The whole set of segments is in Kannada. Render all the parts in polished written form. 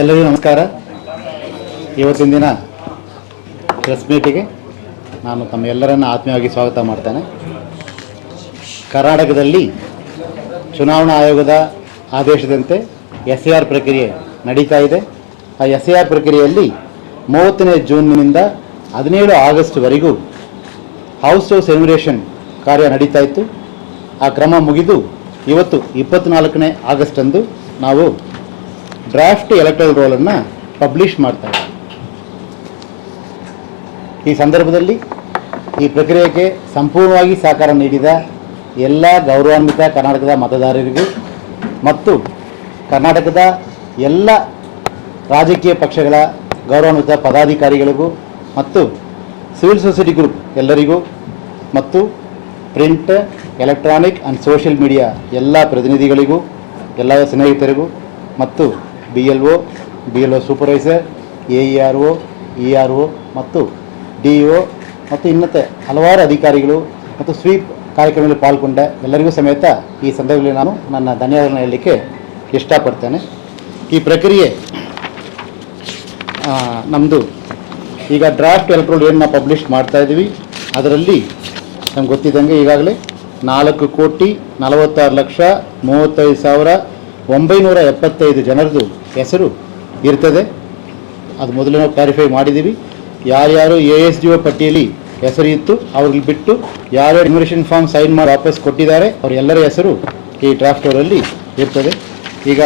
ಎಲ್ಲರಿಗೂ ನಮಸ್ಕಾರ. ಇವತ್ತಿನ ದಿನ ಪ್ರೆಸ್ ಮೀಟಿಗೆ ನಾನು ತಮ್ಮೆಲ್ಲರನ್ನು ಆತ್ಮೀಯವಾಗಿ ಸ್ವಾಗತ ಮಾಡ್ತೇನೆ. ಕರ್ನಾಟಕದಲ್ಲಿ ಚುನಾವಣಾ ಆಯೋಗದ ಆದೇಶದಂತೆ SIR ಪ್ರಕ್ರಿಯೆ ನಡೀತಾ ಇದೆ. ಆ SIR ಪ್ರಕ್ರಿಯೆಯಲ್ಲಿ 30ನೇ ಜೂನ್ನಿಂದ 17 ಆಗಸ್ಟ್ವರೆಗೂ ಹೌಸ್ ಟು ಎನ್ಯುಮರೇಷನ್ ಕಾರ್ಯ ನಡೀತಾ ಇತ್ತು. ಆ ಕ್ರಮ ಮುಗಿದು ಇವತ್ತು 24ನೇ ಆಗಸ್ಟಂದು ನಾವು ಡ್ರಾಫ್ಟ್ ಎಲೆಕ್ಟರಲ್ ರೋಲನ್ನು ಪಬ್ಲಿಷ್ ಮಾಡ್ತಾ ಇದ್ದೀವಿ. ಈ ಸಂದರ್ಭದಲ್ಲಿ ಈ ಪ್ರಕ್ರಿಯೆಗೆ ಸಂಪೂರ್ಣವಾಗಿ ಸಹಕಾರ ನೀಡಿದ ಎಲ್ಲ ಗೌರವಾನ್ವಿತ ಕರ್ನಾಟಕದ ಮತದಾರರಿಗೂ ಮತ್ತು ಕರ್ನಾಟಕದ ಎಲ್ಲ ರಾಜಕೀಯ ಪಕ್ಷಗಳ ಗೌರವಾನ್ವಿತ ಪದಾಧಿಕಾರಿಗಳಿಗೂ ಮತ್ತು ಸಿವಿಲ್ ಸೊಸೈಟಿ ಗ್ರೂಪ್ ಎಲ್ಲರಿಗೂ ಮತ್ತು print, electronic and social media ಎಲ್ಲ ಪ್ರತಿನಿಧಿಗಳಿಗೂ, ಎಲ್ಲ ಸ್ನೇಹಿತರಿಗೂ ಮತ್ತು BLO ಸೂಪರ್ವೈಸರ್, AERO, ERO ಮತ್ತು DEO ಮತ್ತು ಇನ್ನತೆ ಹಲವಾರು ಅಧಿಕಾರಿಗಳು ಮತ್ತು ಸ್ವೀಪ್ ಕಾರ್ಯಕ್ರಮದಲ್ಲಿ ಪಾಲ್ಗೊಂಡ ಎಲ್ಲರಿಗೂ ಸಮೇತ ಈ ಸಂದರ್ಭದಲ್ಲಿ ನಾನು ನನ್ನ ಧನ್ಯವಾದಗಳನ್ನು ಹೇಳಲಿಕ್ಕೆ ಇಷ್ಟಪಡ್ತೇನೆ. ಈ ಪ್ರಕ್ರಿಯೆ ನಮ್ಮದು ಈಗ ಡ್ರಾಫ್ಟ್ ಎಲೆಕ್ಟರಲ್ ಏನು ನಾವು ಪಬ್ಲಿಷ್ ಮಾಡ್ತಾಯಿದ್ದೀವಿ. ಅದರಲ್ಲಿ ನಮ್ಗೆ ಗೊತ್ತಿದ್ದಂಗೆ ಈಗಾಗಲೇ 4,46,35,975 ಜನರದು ಹೆಸರು ಇರ್ತದೆ. ಅದು ಮೊದಲು ನಾವು ಕ್ಲಾರಿಫೈ ಮಾಡಿದ್ದೀವಿ. ಯಾರ್ಯಾರು ASDO ಪಟ್ಟಿಯಲ್ಲಿ ಹೆಸರು ಇತ್ತು ಅವ್ರಿಗೆ ಬಿಟ್ಟು ಯಾರ್ಯಾರು ಎನ್ಯುಮರೇಷನ್ ಫಾರ್ಮ್ ಸೈನ್ ಮಾಡಿ ವಾಪಸ್ ಕೊಟ್ಟಿದ್ದಾರೆ ಅವರೆಲ್ಲರ ಹೆಸರು ಈ ಡ್ರಾಫ್ಟ್ ಅವರಲ್ಲಿ ಇರ್ತದೆ. ಈಗ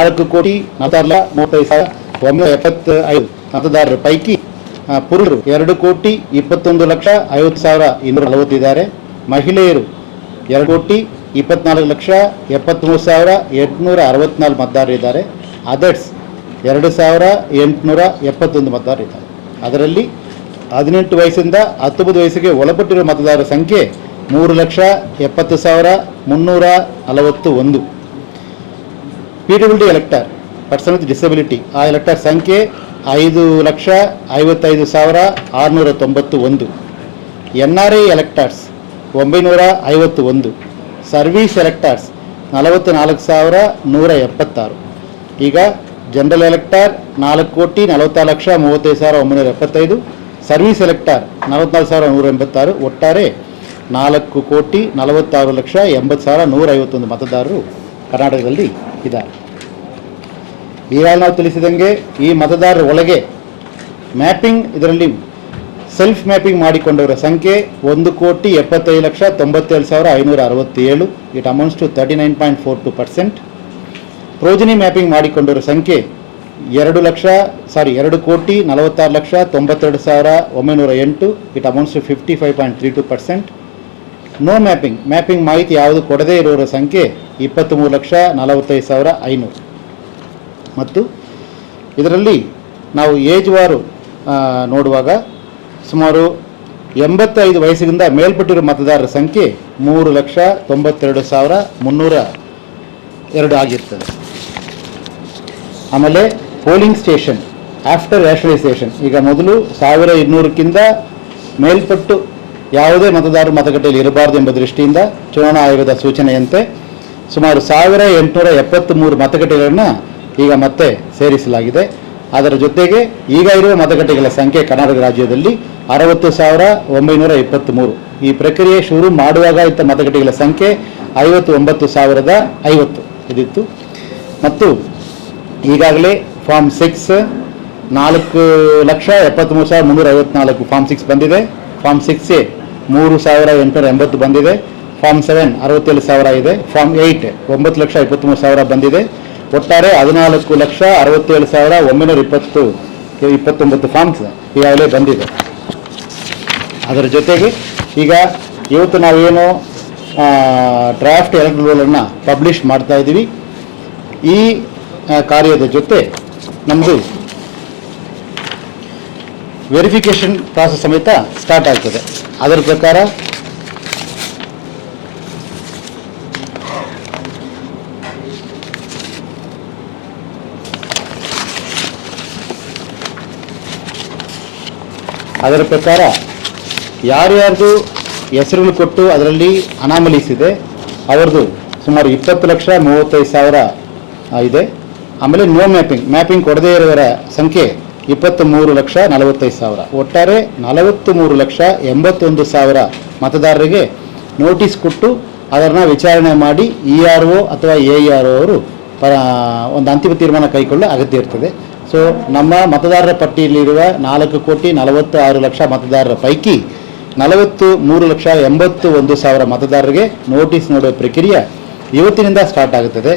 4,46,35,975 ಮತದಾರರ ಪೈಕಿ ಪುರುಷರು 2,21,50,240 ಇದ್ದಾರೆ. ಮಹಿಳೆಯರು 2,24,73,864 ಮತದಾರರಿದ್ದಾರೆ. ಅದರ್ಸ್ 2,871 ಮತದಾರರಿದ್ದಾರೆ. ಅದರಲ್ಲಿ 18 ವಯಸ್ಸಿಂದ 19 ವಯಸ್ಸಿಗೆ ಒಳಪಟ್ಟಿರುವ ಮತದಾರರ ಸಂಖ್ಯೆ 3,70,341. PWD elector, person with disability, ಆ ಎಲೆಕ್ಟರ್ ಸಂಖ್ಯೆ 5,55,691. NRI electors 951. Service electors 44,176. ಈಗ ಜನರಲ್ ಎಲೆಕ್ಟರ್ 4,46,35,975. Service elector 44,186. ಒಟ್ಟಾರೆ 4,46,80,151 ಮತದಾರರು ಕರ್ನಾಟಕದಲ್ಲಿ ಇದ್ದಾರೆ. ಈಗಾಗಲೇ ನಾವು ತಿಳಿಸಿದಂಗೆ ಈ ಮತದಾರರ ಒಳಗೆ ಮ್ಯಾಪಿಂಗ್, ಇದರಲ್ಲಿ ಸೆಲ್ಫ್ ಮ್ಯಾಪಿಂಗ್ ಮಾಡಿಕೊಂಡವರ ಸಂಖ್ಯೆ 1,75,97,567. It amounts to 39.42%. Progeny mapping ಮಾಡಿಕೊಂಡವರ ಸಂಖ್ಯೆ 2,46,92,908. It amounts to 55.32%. No mapping ಮಾಹಿತಿ ಯಾವುದು ಕೊಡದೇ ಇರೋರ ಸಂಖ್ಯೆ 23,45,500. ಮತ್ತು ಇದರಲ್ಲಿ ನಾವು ಏಜ್ ವಾರು ನೋಡುವಾಗ ಸುಮಾರು 85 ವಯಸ್ಸಿನಿಂದ ಮೇಲ್ಪಟ್ಟಿರುವ ಮತದಾರರ ಸಂಖ್ಯೆ 3,92,302 ಆಗಿರ್ತದೆ. ಆಮೇಲೆ ಪೋಲಿಂಗ್ ಸ್ಟೇಷನ್ ಆಫ್ಟರ್ ರ್ಯಾಷನಲೈಸೇಷನ್, ಈಗ ಮೊದಲು 1,200ಕ್ಕಿಂತ ಮೇಲ್ಪಟ್ಟು ಯಾವುದೇ ಮತದಾರರು ಮತಗಟ್ಟೆಯಲ್ಲಿ ಇರಬಾರದು ಎಂಬ ದೃಷ್ಟಿಯಿಂದ ಚುನಾವಣಾ ಆಯೋಗದ ಸೂಚನೆಯಂತೆ ಸುಮಾರು 1,873 ಮತಗಟ್ಟೆಗಳನ್ನು ಈಗ ಮತ್ತೆ ಸೇರಿಸಲಾಗಿದೆ. ಅದರ ಜೊತೆಗೆ ಈಗ ಇರುವ ಮತಗಟ್ಟೆಗಳ ಸಂಖ್ಯೆ ಕರ್ನಾಟಕ ರಾಜ್ಯದಲ್ಲಿ 60,923. ಈ ಪ್ರಕ್ರಿಯೆ ಶುರು ಮಾಡುವಾಗ ಇದ್ದ ಮತಗಟ್ಟೆಗಳ ಸಂಖ್ಯೆ 59,050 ಇದಿತ್ತು. ಮತ್ತು ಈಗಾಗಲೇ ಫಾರ್ಮ್ 6 4,73,354 ಫಾರ್ಮ್ 6 ಬಂದಿದೆ. ಫಾರ್ಮ್ 6A 3,880 ಬಂದಿದೆ. ಫಾರ್ಮ್ 7 67,000 ಇದೆ. ಫಾರ್ಮ್ 8 9,23,000 ಬಂದಿದೆ. ಒಟ್ಟಾರೆ 14,67,929 ಫಾರ್ಮ್ಸ್ ಈಗಾಗಲೇ ಬಂದಿದೆ. ಅದರ ಜೊತೆಗೆ ಈಗ ಇವತ್ತು ನಾವೇನು ಡ್ರಾಫ್ಟ್ ಎಲೆಕ್ಟರಲ್ ರೋಲನ್ನು ಪಬ್ಲಿಷ್ ಮಾಡ್ತಾ ಇದ್ದೀವಿ. ಈ ಕಾರ್ಯದ ಜೊತೆ ನಮ್ಮದು ವೆರಿಫಿಕೇಷನ್ ಪ್ರಾಸೆಸ್ ಸಮೇತ ಸ್ಟಾರ್ಟ್ ಆಗ್ತದೆ. ಅದರ ಪ್ರಕಾರ ಯಾರ್ಯಾರ್ದು ಹೆಸರುಗಳು ಕೊಟ್ಟು ಅದರಲ್ಲಿ ಅನಾಮಲೀಸ್ ಇದೆ ಅವ್ರದ್ದು ಸುಮಾರು 20,35,000 ಇದೆ. ಆಮೇಲೆ ನೋ ಮ್ಯಾಪಿಂಗ್ ಕೊಡದೇ ಇರುವವರ ಸಂಖ್ಯೆ 23,45,000. ಒಟ್ಟಾರೆ 43,81,000 ಮತದಾರರಿಗೆ ನೋಟಿಸ್ ಕೊಟ್ಟು ಅದನ್ನು ವಿಚಾರಣೆ ಮಾಡಿ ERO ಅಥವಾ AERO ಅವರು ಒಂದು ಅಂತಿಮ ತೀರ್ಮಾನ ಕೈಗೊಳ್ಳ ಅಗತ್ಯ ಇರ್ತದೆ. ಸೊ ನಮ್ಮ ಮತದಾರರ ಪಟ್ಟಿಯಲ್ಲಿರುವ 4,46,00,000 ಮತದಾರರ ಪೈಕಿ 43,81,000 ಮತದಾರರಿಗೆ ನೋಟಿಸ್ ನೀಡುವ ಪ್ರಕ್ರಿಯೆ ಇವತ್ತಿನಿಂದ ಸ್ಟಾರ್ಟ್ ಆಗುತ್ತದೆ.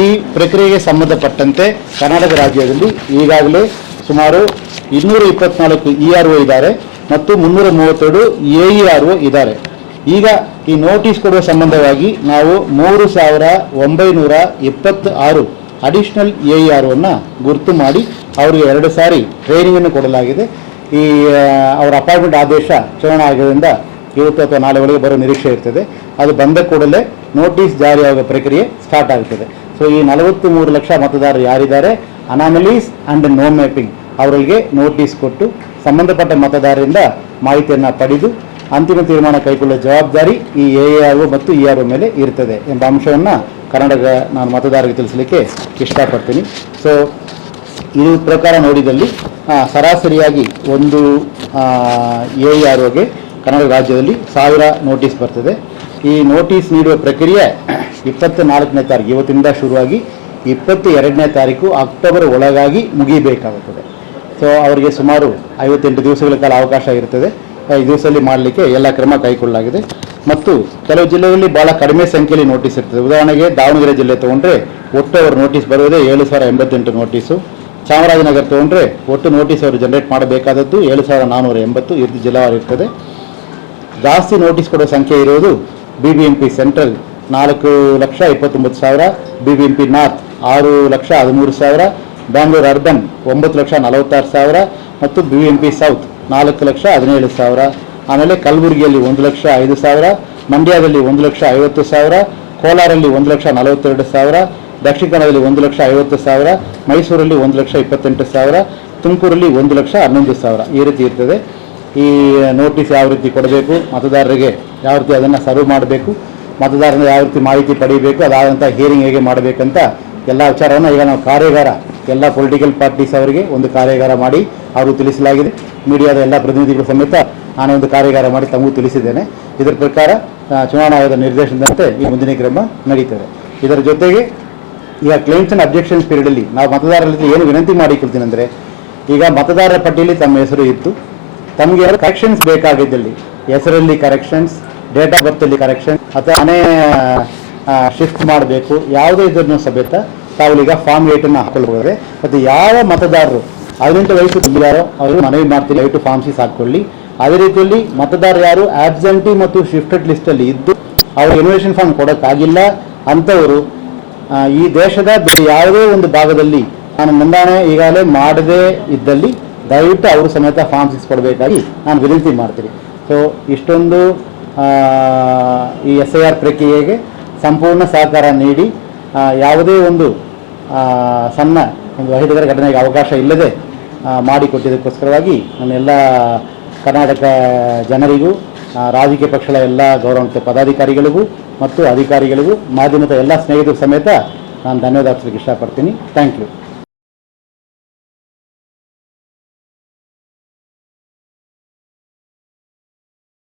ಈ ಪ್ರಕ್ರಿಯೆಗೆ ಸಂಬಂಧಪಟ್ಟಂತೆ ಕರ್ನಾಟಕ ರಾಜ್ಯದಲ್ಲಿ ಈಗಾಗಲೇ ಸುಮಾರು 224 ERO ಇದ್ದಾರೆ ಮತ್ತು 332 AERO ಇದ್ದಾರೆ. ಈಗ ಈ ನೋಟಿಸ್ ಕೊಡುವ ಸಂಬಂಧವಾಗಿ ನಾವು 3,926 ಅಡಿಷನಲ್ AEROವನ್ನು ಗುರುತು ಮಾಡಿ ಅವರಿಗೆ 2 ಸಾರಿ ಟ್ರೈನಿಂಗನ್ನು ಕೊಡಲಾಗಿದೆ. ಈ ಅವರ ಅಪಾಯಿಂಟ್ಮೆಂಟ್ ಆದೇಶ ಚುನಾವಣಾ ಆಯೋಗದಿಂದ ಇವತ್ತು ಅಥವಾ ನಾಳೆ ಒಳಗೆ ಬರೋ ನಿರೀಕ್ಷೆ ಇರ್ತದೆ. ಅದು ಬಂದ ಕೂಡಲೇ ನೋಟಿಸ್ ಜಾರಿಯಾಗುವ ಪ್ರಕ್ರಿಯೆ ಸ್ಟಾರ್ಟ್ ಆಗ್ತದೆ. ಸೊ ಈ 43 ಲಕ್ಷ ಮತದಾರರು ಯಾರಿದ್ದಾರೆ ಅನಾಮಲೀಸ್ ಆ್ಯಂಡ್ ನೋ ಮ್ಯಾಪಿಂಗ್ ಅವರಿಗೆ ನೋಟಿಸ್ ಕೊಟ್ಟು ಸಂಬಂಧಪಟ್ಟ ಮತದಾರರಿಂದ ಮಾಹಿತಿಯನ್ನು ಪಡೆದು ಅಂತಿಮ ತೀರ್ಮಾನ ಕೈಗೊಳ್ಳುವ ಜವಾಬ್ದಾರಿ ಈ AERO ಮತ್ತು ERO ಮೇಲೆ ಇರ್ತದೆ ಎಂಬ ಅಂಶವನ್ನು ಕರ್ನಾಟಕ ನಾನು ಮತದಾರರಿಗೆ ತಿಳಿಸಲಿಕ್ಕೆ ಇಷ್ಟಪಡ್ತೀನಿ. ಸೊ ಇದು ಪ್ರಕಾರ ನೋಡಿದಲ್ಲಿ ಸರಾಸರಿಯಾಗಿ ಒಂದು AEROಗೆ ಕರ್ನಾಟಕ ರಾಜ್ಯದಲ್ಲಿ 1000 ನೋಟಿಸ್ ಬರ್ತದೆ. ಈ ನೋಟಿಸ್ ನೀಡುವ ಪ್ರಕ್ರಿಯೆ 24ನೇ ತಾರೀಕು ಇವತ್ತಿನಿಂದ ಶುರುವಾಗಿ 22ನೇ ತಾರೀಕು ಅಕ್ಟೋಬರ್ ಒಳಗಾಗಿ ಮುಗಿಬೇಕಾಗುತ್ತದೆ. ಸೊ ಅವರಿಗೆ ಸುಮಾರು 58 ದಿವಸಗಳ ಕಾಲ ಅವಕಾಶ ಇರ್ತದೆ. ಈ ದಿವಸದಲ್ಲಿ ಮಾಡಲಿಕ್ಕೆ ಎಲ್ಲ ಕ್ರಮ ಕೈಗೊಳ್ಳಲಾಗಿದೆ. ಮತ್ತು ಕೆಲವು ಜಿಲ್ಲೆಗಳಲ್ಲಿ ಭಾಳ ಕಡಿಮೆ ಸಂಖ್ಯೆಯಲ್ಲಿ ನೋಟಿಸ್ ಇರ್ತದೆ. ಉದಾಹರಣೆಗೆ ದಾವಣಗೆರೆ ಜಿಲ್ಲೆ ತೊಗೊಂಡ್ರೆ ಒಟ್ಟು ಅವರು ನೋಟಿಸ್ ಬರೋದೇ 7,088 ನೋಟಿಸು. ಚಾಮರಾಜನಗರ ತೊಗೊಂಡ್ರೆ ಒಟ್ಟು ನೋಟಿಸ್ ಅವರು ಜನರೇಟ್ ಮಾಡಬೇಕಾದದ್ದು 7,480 ಇದು ಜಿಲ್ಲಾವಾರು ಇರ್ತದೆ. ಜಾಸ್ತಿ ನೋಟಿಸ್ ಕೊಡೋ ಸಂಖ್ಯೆ ಇರೋದು BBMP central 4,29,000, BBMP north 6,13,000, Bangalore urban 9,46,000 ಮತ್ತು BBMP ಸೌತ್ 4,17,000. ಆಮೇಲೆ ಕಲಬುರಗಿಯಲ್ಲಿ 1,05,000, ಮಂಡ್ಯದಲ್ಲಿ 1,50,000, ಕೋಲಾರಲ್ಲಿ 1,42,000, ದಕ್ಷಿಣ ಕನ್ನಡದಲ್ಲಿ 1,50,000, ಮೈಸೂರಲ್ಲಿ 1,28,000, ತುಮಕೂರಲ್ಲಿ 1,11,000 ಈ ರೀತಿ ಇರ್ತದೆ. ಈ ನೋಟಿಸ್ ಯಾವ ರೀತಿ ಕೊಡಬೇಕು, ಮತದಾರರಿಗೆ ಯಾವ ರೀತಿ ಅದನ್ನು ಸರ್ವ್ ಮಾಡಬೇಕು, ಮತದಾರರಿಂದ ಯಾವ ರೀತಿ ಮಾಹಿತಿ ಪಡೆಯಬೇಕು, ಅದಾದಂಥ ಹಿಯರಿಂಗ್ ಹೇಗೆ ಮಾಡಬೇಕಂತ ಎಲ್ಲ ವಿಚಾರವನ್ನು ಈಗ ನಾವು ಕಾರ್ಯಾಗಾರ ಎಲ್ಲ ಪೊಲಿಟಿಕಲ್ ಪಾರ್ಟೀಸ್ ಅವರಿಗೆ ಒಂದು ಕಾರ್ಯಾಗಾರ ಮಾಡಿ ಅವರು ತಿಳಿಸಲಾಗಿದೆ. ಮೀಡಿಯಾದ ಎಲ್ಲ ಪ್ರತಿನಿಧಿಗಳು ಸಮೇತ ನಾನು ಒಂದು ಕಾರ್ಯಾಗಾರ ಮಾಡಿ ತಮಗೂ ತಿಳಿಸಿದ್ದೇನೆ. ಇದರ ಪ್ರಕಾರ ಚುನಾವಣಾ ಆಯೋಗದ ನಿರ್ದೇಶನದಂತೆ ಈ ಮುಂದಿನ ಕ್ರಮ ನಡೀತದೆ. ಇದರ ಜೊತೆಗೆ ಈಗ ಕ್ಲೇಮ್ಸ್ ಆ್ಯಂಡ್ ಅಬ್ಜೆಕ್ಷನ್ಸ್ ಪೀರಿಯಡಲ್ಲಿ ನಾವು ಮತದಾರರಲ್ಲಿ ಏನು ವಿನಂತಿ ಮಾಡಿಕೊಳ್ತೀನಿ ಅಂದರೆ, ಈಗ ಮತದಾರರ ಪಟ್ಟಿಯಲ್ಲಿ ತಮ್ಮ ಹೆಸರು ಇತ್ತು, ತಮಗೆ ಕರೆಕ್ಷನ್ಸ್ ಬೇಕಾಗಿದ್ದಲ್ಲಿ ಹೆಸರಲ್ಲಿ ಕರೆಕ್ಷನ್ಸ್, ಡೇಟ್ ಆಫ್ ಬರ್ತಲ್ಲಿ ಕರೆಕ್ಷನ್ ಅಥವಾ ಮನೆ ಶಿಫ್ಟ್ ಮಾಡಬೇಕು, ಯಾವುದೇ ಇದನ್ನು ಸಮೇತ ತಾವುಗಳೀಗ ಫಾರ್ಮ್ 8 ಹಾಕೊಳ್ಬೋದೆ. ಮತ್ತು ಯಾವ ಮತದಾರರು 18 ವಯಸ್ಸು ತುಂಬಿದಾರೋ ಅವರು ಮನವಿ ಮಾಡ್ತೀನಿ, ದಯವಿಟ್ಟು ಫಾರ್ಮ್ 6 ಹಾಕ್ಕೊಳ್ಳಿ. ಅದೇ ರೀತಿಯಲ್ಲಿ ಮತದಾರರು ಯಾರು ಆಬ್ಸೆಂಟಿ ಮತ್ತು ಶಿಫ್ಟೆಡ್ ಲಿಸ್ಟಲ್ಲಿ ಇದ್ದು ಅವರು ಇನ್ವಿಟೇಷನ್ ಫಾರ್ಮ್ ಕೊಡೋಕ್ಕಾಗಿಲ್ಲ ಅಂಥವರು ಈ ದೇಶದ ಬೇರೆ ಯಾವುದೇ ಒಂದು ಭಾಗದಲ್ಲಿ ನಾನು ನೋಂದಣಿ ಈಗಾಗಲೇ ಮಾಡದೇ ಇದ್ದಲ್ಲಿ ದಯವಿಟ್ಟು ಅವರು ಸಮೇತ ಫಾರ್ಮ್ 6 ಕೊಡಬೇಕಾಗಿ ನಾನು ವಿನಂತಿ ಮಾಡ್ತೀನಿ. ಸೊ ಇಷ್ಟೊಂದು ಈ SIR ಪ್ರಕ್ರಿಯೆಗೆ ಸಂಪೂರ್ಣ ಸಹಕಾರ ನೀಡಿ ಯಾವುದೇ ಒಂದು ಸಣ್ಣ ಒಂದು ಅಹಿತಕರ ಘಟನೆಗೆ ಅವಕಾಶ ಇಲ್ಲದೆ ಮಾಡಿಕೊಟ್ಟಿದ್ದಕ್ಕೋಸ್ಕರವಾಗಿ ನನ್ನೆಲ್ಲ ಕರ್ನಾಟಕ ಜನರಿಗೂ, ರಾಜಕೀಯ ಪಕ್ಷಗಳ ಎಲ್ಲ ಗೌರವಾನ್ವಿತ ಪದಾಧಿಕಾರಿಗಳಿಗೂ ಮತ್ತು ಅಧಿಕಾರಿಗಳಿಗೂ, ಮಾಧ್ಯಮದ ಎಲ್ಲ ಸ್ನೇಹಿತರು ಸಮೇತ ನಾನು ಧನ್ಯವಾದ ಅರ್ಪಿಸಲಿಕ್ಕೆ ಇಷ್ಟಪಡ್ತೀನಿ. Thank you.